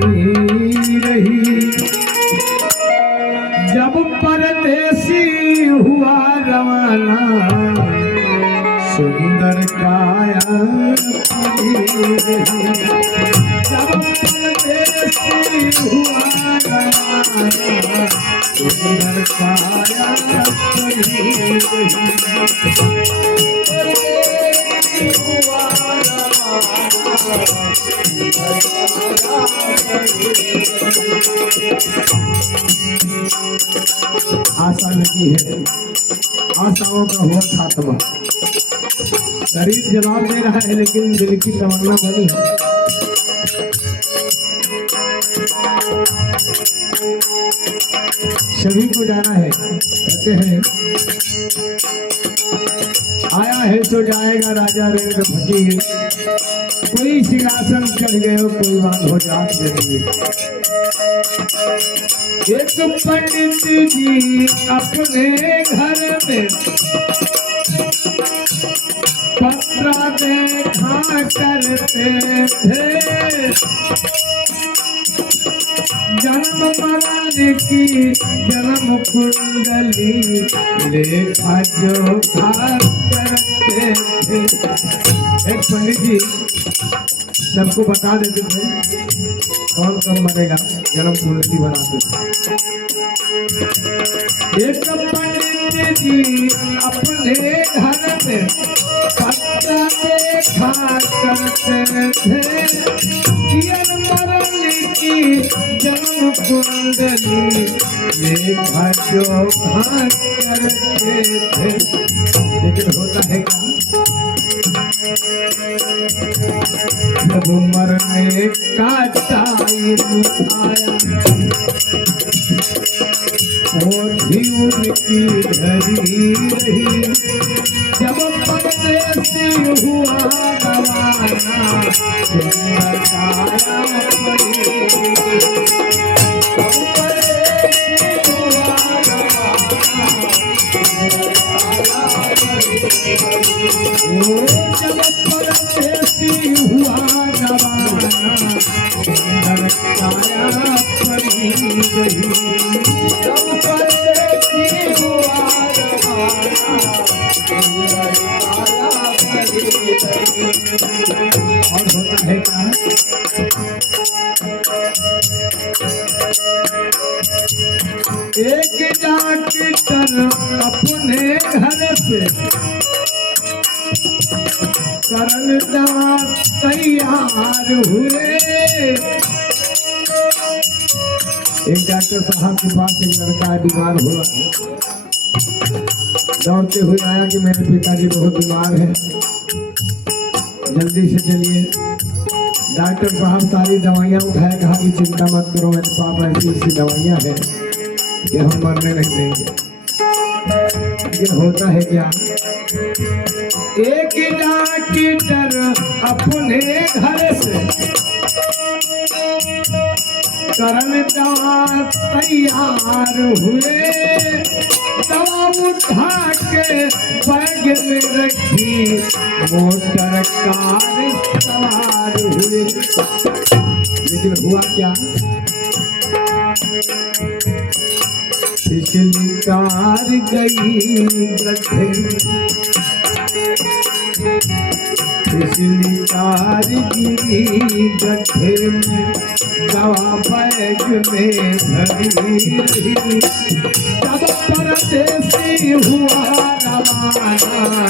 रही। जब परदेसी हुआ रवाना सुंदर काया परी रही। जब परदेसी हुआ रवाना सुंदर काया परी रही। आशा लगी है, आशाओं का हुआ खात्मा। शरीर जवाब दे रहा है लेकिन दिल की तमन्ना बनी है। सभी को जाना है, कहते हैं आया है सो जाएगा राजा रेंद्र फकीर। कोई सिंहासन चढ़ गए हो, कोई बात हो जात जरूरी। एक पंडित जी अपने घर में पत्रा देखा करते थे। जन्म मरण की जन्म कुंडली लेखा जोखा करते थे। एक पंडित जी सबको बता देते थे कौन कब मरेगा, जन्म कुंडली बनाते थे। एक पंडित जी अपने घर में पत्ता देखा करते थे। जन्म मरण की जन्म कुंडली लेखा जोखा करते थे। लेकिन होता है क्या, जब मरने का टाइम आया पोथी उनकी धरी रही। जब परदेसी हुआ रवाना सुंदर काया परी रही। जब परदेसी हुआ रवाना सुंदर काया परी रही। जब परदेसी हुआ रवाना सुंदर काया परी रही। जब परदेसी हुआ रवाना सुंदर काया परी रही। और होता है क्या, एक डॉक्टर अपने घर से करन दवा तैयार हुए। एक डॉक्टर साहब के पास एक लड़का बीमार हुआ। दौड़ते हुए आया कि मेरे पिताजी बहुत बीमार हैं, जल्दी से चलिए। डॉक्टर साहब सारी दवाइयाँ उठाए, कहा कि चिंता मत करो, मेरे पास ऐसी ऐसी दवाइयाँ हैं कि हम मरने नहीं देंगे। लेकिन होता है क्या, एक डॉक्टर अपने घर से करन दवा तैयार हुए। दवा उठा के बैग में रखी मोटर कार सवार हुए। लेकिन हुआ क्या, पिछली कार गई गड्ढे, पिछली कार गिरी गड्ढे में, दवा बैग में भरी रही। जब परदेसी हुआ रवाना